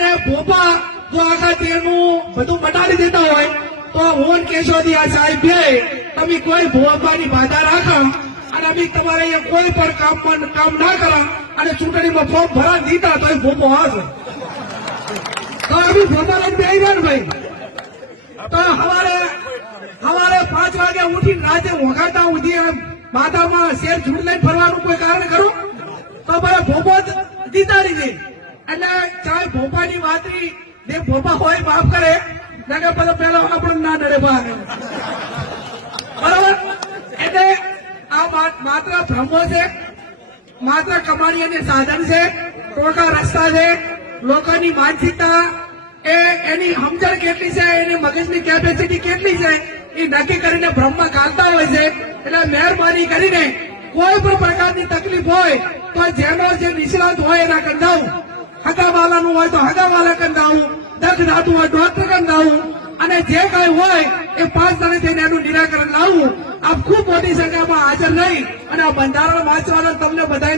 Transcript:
અને ભોપા જો આખા તેનું બધું બટાડી દેતા હોય તો હું કેશોદી આ સાહેબ બે તમે કોઈ ભોપાની બાધા રાખો અને અમે તમારે અહીંયા કોઈ પણ કામ ના કરો અને ચૂંટણીમાં ફોર્મ ભરા દીધા તો ભોપો આવશે તો અમે ભોપા લઈને બે ને ભાઈ તો સવારે 5 વાગે ઉઠીને રાતે વગાડતા ઉઠી માથામાં શેર ઝૂંડ લઈને ફરવાનું કોઈ કારણ ખરું તો મારે ભોપો જીતાડી દે એટલે ચાહે ભોપાની વાતરી જે ભોપા હોય માફ કરે નકર પછી પેલો આપણને ના નડે બહાર બરાબર એટલે આ માત્ર ભ્રમો છે માત્ર કમાણીની સાધન છે ટોકા રસ્તા છે લોકોની માનસિકતા એની સમજણ કેટલી છે એની મગજની કેપેસિટી કેટલી છે એ નક્કી કરીને ભ્રમમાં ચાલતા હોય છે એટલે મહેરબાની કરીને કોઈ પણ પ્રકારની તકલીફ હોય તો જેનો જે નિષ્ણાત હોય એના કંદાવું હગાવાલાનું હોય તો હગાવાલા કંદાવું દખ ધાતું હોય ડોક્ટર કંદાવું અને જે કઈ હોય એ 5 જણે થઈને એનું નિરાકરણ લાવવું આપ ખૂબ મોટી સંખ્યામાં હાજર રહી અને આ બંધારણ વાંચવાનો તમને બધાને